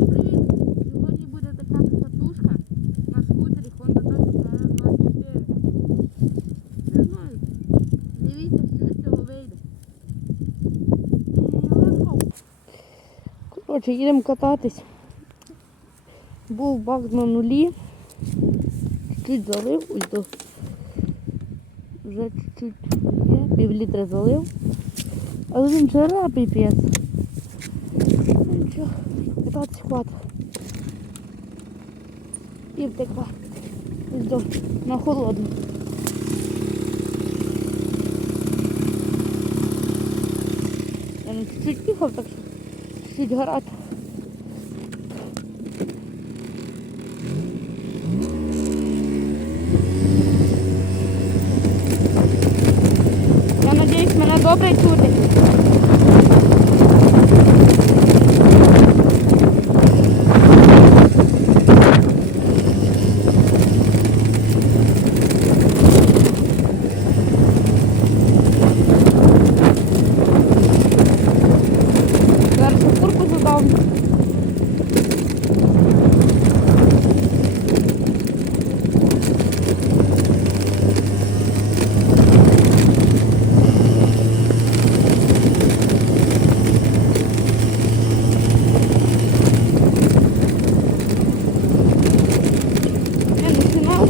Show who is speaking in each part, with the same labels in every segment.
Speaker 1: Всім привіт! Сьогодні буде така катушка на скутері Honda Touch 24. Не знаю. Дивіться, що з цього вийде. Go. Коротше, їдемо кататись. Був бак на нулі. Чуть залив, ось до. Вже чуть-чуть є, пів літра залив. Але він жара піпець. Нічого, кататись хватить. І втекла. На холодну. Я ну, чуть-чуть їхав, так що чуть гарать. Я надіюсь, мене добре чути. Зараз я курку задав. Я починав.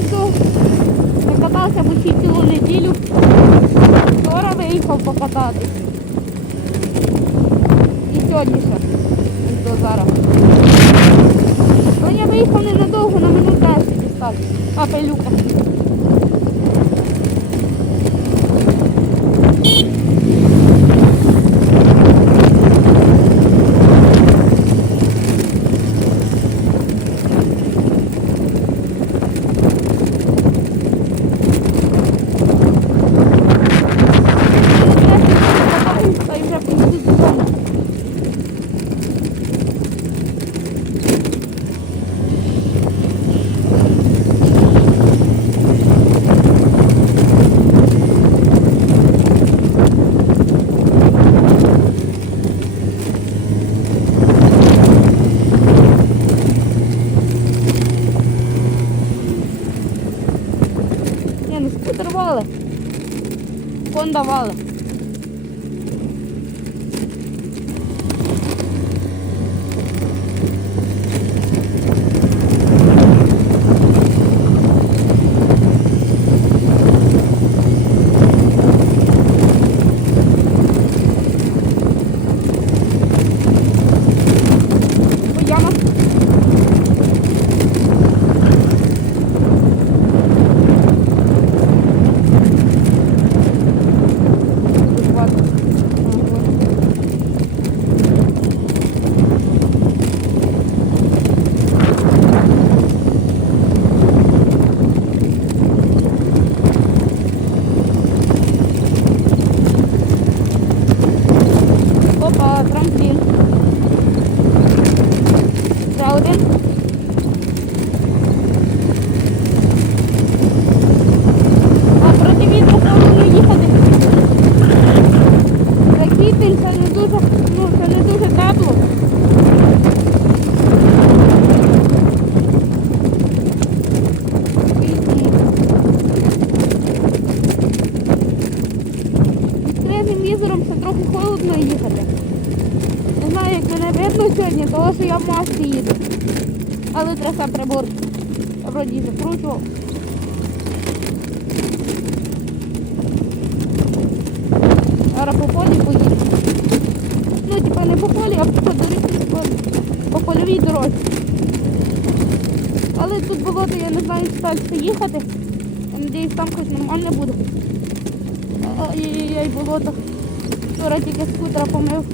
Speaker 1: Я покатався в усі цілу неділю. Вчора виїхав покататись. І сьогодні ще. І до зараз. Ну я виїхав ненадовго, на минут 10 дістати. А, 到完了。Відкритим візором ще трохи холодно їхати. Не знаю, як мене видно сьогодні, тому що я в масці їду. Але траса прибор. Вроді закручував. Зараз по полі поїду. Ну, типа не по полі, а по дорозі, по, по польовій дорозі. Але тут болото, я не знаю, як далі їхати. Надіюсь, там хоч нормально буде. Ай-яй-яй, болото. Вчора тільки скутера помив.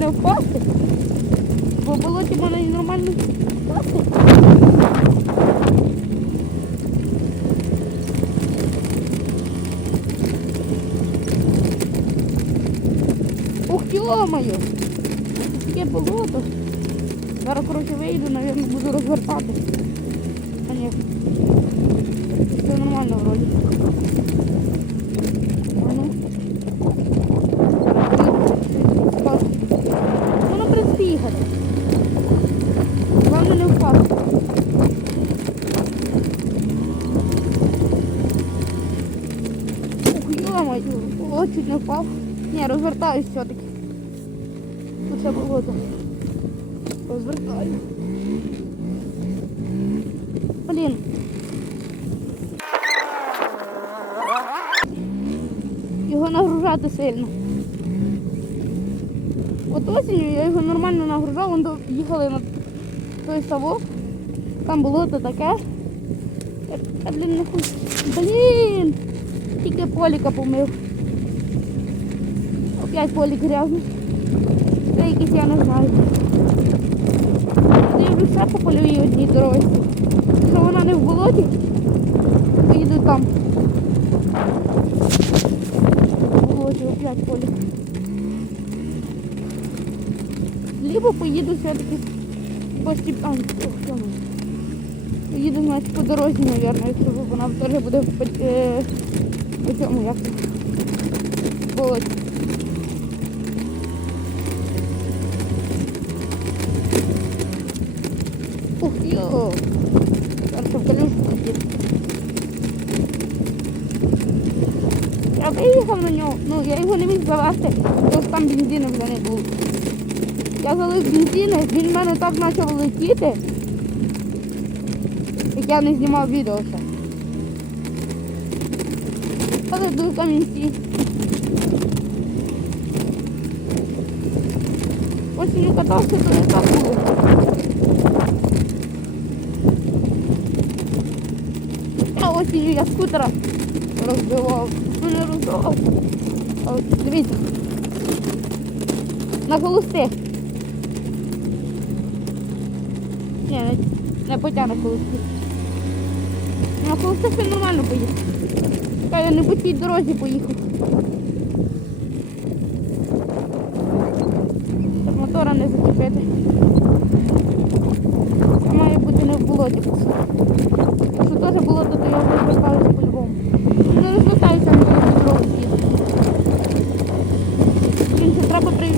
Speaker 1: Не впасти. Бо болоті можна і нормально впасти. Ух, йо-моє! Таке болото. Зараз, коротше, вийду, мабуть, буду розвертати. А ні. Все нормально вроді. А ну. Зараз, попав. Ні, розвертаюсь все-таки. Тут ще болото. Розвертаю. Блін. Його нагружати сильно. От осінню я його нормально нагружав, вон їхали на той ставок. Там болото таке. Я, блін, не хочу. Блін! Тільки поліка помив. Опять полік грязний. Це я не знаю. Дивлюсь все по польовій одній дорозі. Якщо вона не в болоті, поїду там. В болоті опять полік. Либо поїду все-таки по чому? Поїду, значить, по дорозі, мабуть, якщо вона теж буде е, по цьому, як? В болоті. Ух, йо! Зараз в летить. Я виїхав на нього, ну я його не міг завести, тому що там бензину вже не було. Я залив бензину, він в мене так почав летіти, як я не знімав відео ще. Але до камінці. Осінню катався, то не так було. Я осінню я скутера розбивав. Ну не розбивав. А Дивіться. На холости. Ні, не, не потягне холости. На холостих він нормально поїхав. Та я не по тій дорозі поїхав. Мотора не зачепити. Це має бути не в болоті. Якщо теж болото, то я розвертаюся по-любому. Не розвертаюся, по дорогу їду. Блін, ще треба при...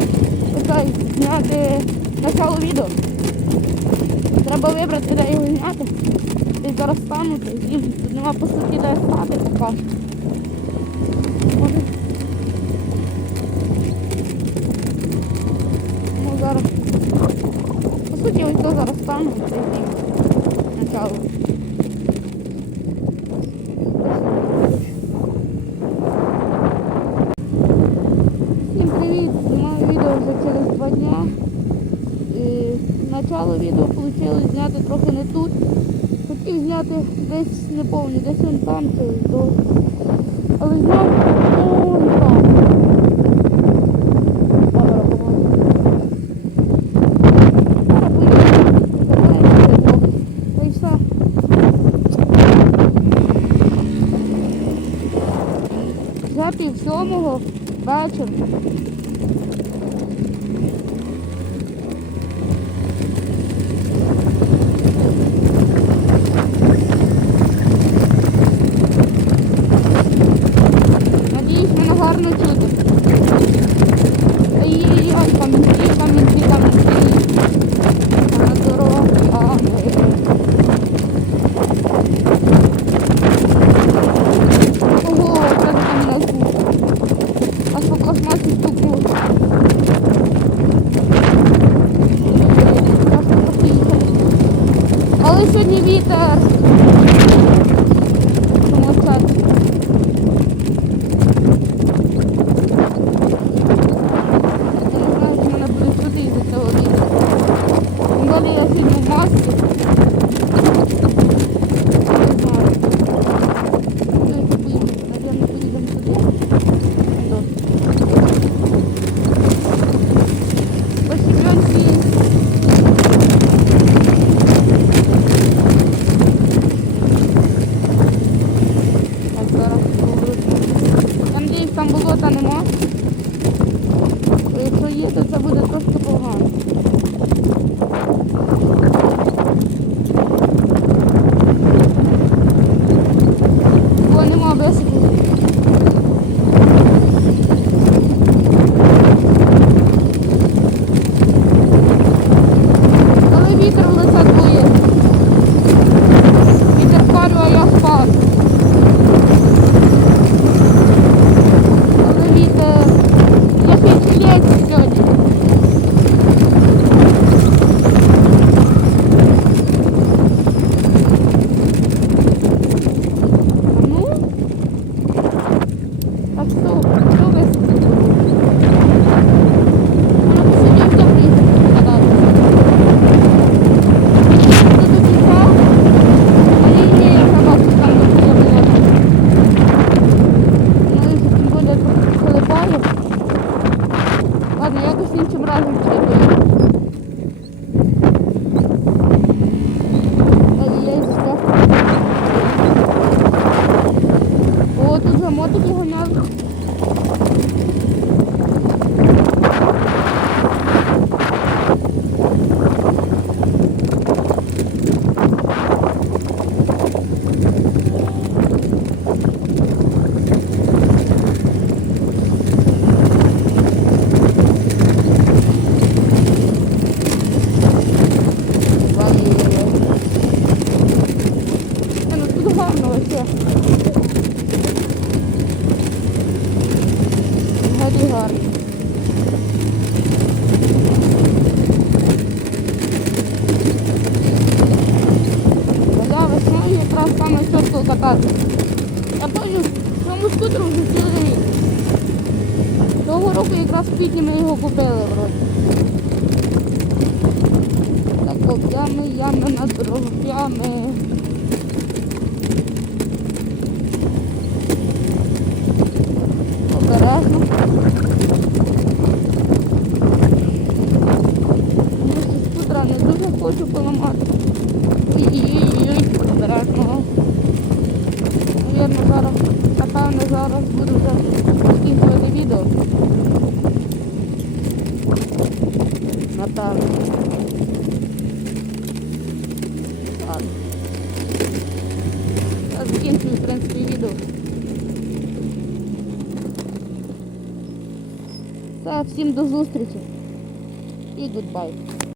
Speaker 1: зняти начало відео. Треба вибрати, де його зняти. Десь зараз стану, та й з'їду. Тут нема по суті де стати поки. що. Може. Ну зараз. По суті, ось то зараз стану, та й з'їду. Всім привіт! Знімаю відео вже через два дня. І начало відео вийшло зняти трохи не тут. Хотів зняти десь не повні, десь вон там чи до. Але зняв вон там. Камера помогла. Зараз поїду, покатаємося трохи. Та й все. Вже пів сьомого вечір. Надіюсь, вітер. Гарно вообще. Геть гарно. Вода весною якраз саме чітко катати. Я бачу, цьому скутеру вже цілий рік. Того року якраз в квітні ми його купили вроді. Так, от ями, ями над дров'ями. Обережно. Може, скутера не дуже хочу поламати. Ой-ой-ой, обережно. Навірно, зараз, напевно, зараз буду вже закінчувати відео. Напевно. Ладно. Я закінчую, в принципі, відео. Все, всім до зустрічі. І гудбай.